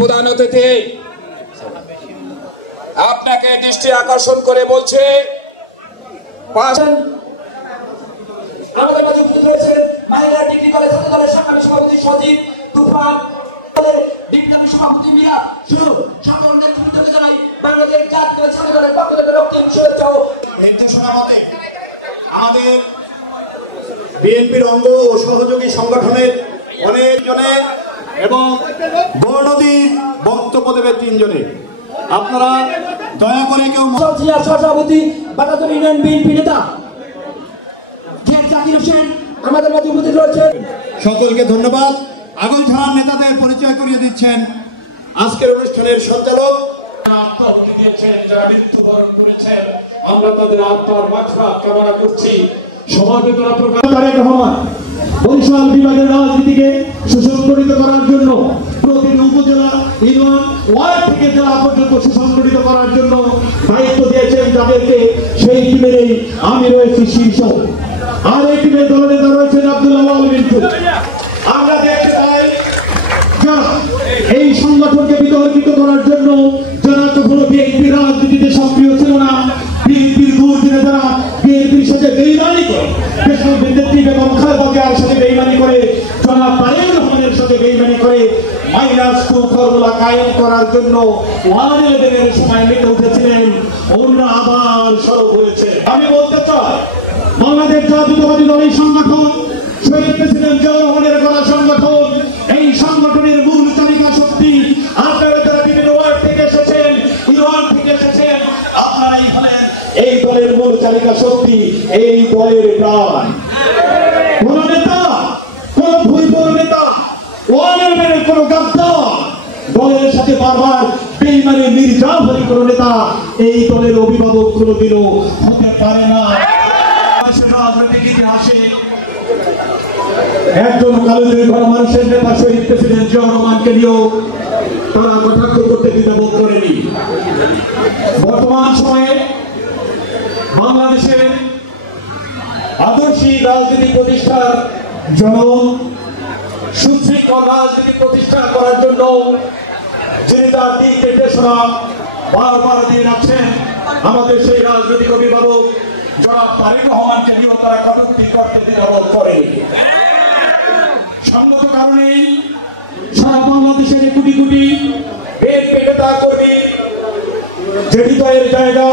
প্রধান অতিথি আপনাকে দৃষ্টি আকর্ষণ করে বলছে আমাদের মাঝে উপস্থিত রয়েছেন মহিলা ডিগ্রি কলেজ ছাত্র দলের সংগ্রামী সভাপতি সজীব তুফান, বিপ্লবী সভাপতি মীরা শুরু সকল নেতৃত্বকে জানাই বাংলাদেশ জাতীয় ছাত্র দলের পক্ষ থেকে রক্তিম শুভেচ্ছা ও নির্দেশনা মতে আমাদের বিএনপির অঙ্গ ও সহযোগী সংগঠনের অনেক জনে এবং বর্ণদীর বক্তব্য দেবে 3 জনে। আপনারা দয়া করে কেউ সভাপতি বাটাতন ইউনিয়ন বিএনপি নেতা জাকির হোসেন আমাদের মাঝে উপস্থিত রয়েছেন। সকলকে ধন্যবাদ। আগুন থানার নেতাদের পরিচয় করিয়ে দিচ্ছেন আজকের অনুষ্ঠানের সঞ্চালক। আত্মাহুতি দিয়েছেন, যারা মৃত্যুবরণ করেছেন, আমরা তাদের আত্মার মাগফিরাত কামনা করছি। সমাবেদনা প্রকাশ তারেক রহমান বরিশাল বিভাগের রাজনীতিকে সুসংগঠিত করার জন্য প্রতিটি উপজেলা, ইউনিয়ন, ওয়ার্ড থেকে জেলা পর্যন্ত সুসংগঠিত করার জন্য দায়িত্ব দিয়েছেন যাদেরকে, সেই টিমেরই আমি রয়েছি শীর্ষ। আর এই টিমের দলনেতা রয়েছেন আব্দুল্লাহ আল মিন্টু। আমরা দেখতে পাই এই সংগঠনকে বিতর্কিত করার জন্য যারা কখনো বিএনপি রাজনীতিতে সক্রিয় ছিল না, বিএনপির দুর্দিনে যারা বিএনপির সাথে বেইমানি করে, দেশপ্রেমিক নেত্রী বেগম খালেদা জিয়ার সাথে বেইমানি করে, জনাব তারেক রহমানের সাথে বেইমানি করে -2 ফর্মুলা কায়েম করার জন্য 111 সময় মেতে উঠেছিলেন, ওরা আবার সরব হয়েছে। আমি বলতে চাই বাংলাদেশ জাতীয়তাবাদী দল এই সংগঠন শহীদ প্রেসিডেন্ট জিয়াউর রহমানের করা সংগঠন, এই সংগঠনের মূল চালিকা শক্তি আপনারা যারা বিভিন্ন ওয়ার্ড থেকে এসেছেন, ইউনিয়ন থেকে এসেছেন, আপনারাই হলেন এই দলের মূল চালিকা শক্তি, এই দলের প্রাণ। কোন নেতা, কোন ভুইপুর নেতা, ওয়ানের কোন গাদ্দার দলের সাথে বারবার বেইমানি নির্যাতনের কোন নেতা এই দলের অভিভাবক কোনদিনও হতে পারে না। রাজনৈতিক ইতিহাসে একজন কালোজয়ী ঘর মানুষের নেতা শহীদ প্রেসিডেন্ট জিয়াউর রহমানকে নিয়েও তারা কটাক্ষ করতে দ্বিধাবোধ করেনি। বর্তমান সময়ে বাংলাদেশের আদর্শিক রাজনীতি প্রতিষ্ঠার জন্য, সুশৃঙ্খল রাজনীতি প্রতিষ্ঠা করার জন্য যিনি তার দিক নির্দেশনা বারবার দিয়ে যাচ্ছেন, আমাদের সেই রাজনৈতিক অভিভাবক জনাব তারেক রহমানকে নিয়েও তারা কটূক্তি করতে দ্বিধাবোধ করেনি। সঙ্গত কারণেই সারা বাংলাদেশের কোটি কোটি বিএনপি নেতা কর্মী যে হৃদয়ের জায়গা,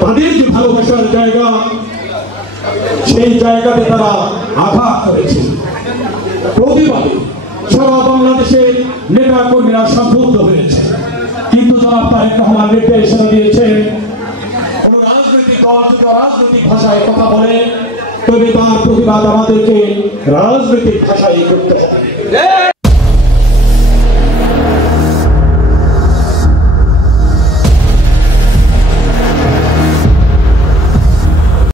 তাদের যে ভালোবাসার জায়গা, সেই জায়গাতে তারা আঘাত করেছে। প্রতিবাদে সারা বাংলাদেশের নেতা কর্মীরা সংক্ষুব্ধ হয়েছে, কিন্তু জনাব তারেক রহমান নির্দেশনা দিয়েছেন কোন রাজনৈতিক দল যদি রাজনৈতিক ভাষায় কথা বলে তবে তার প্রতিবাদ আমাদেরকে রাজনৈতিক ভাষায় করতে হবে।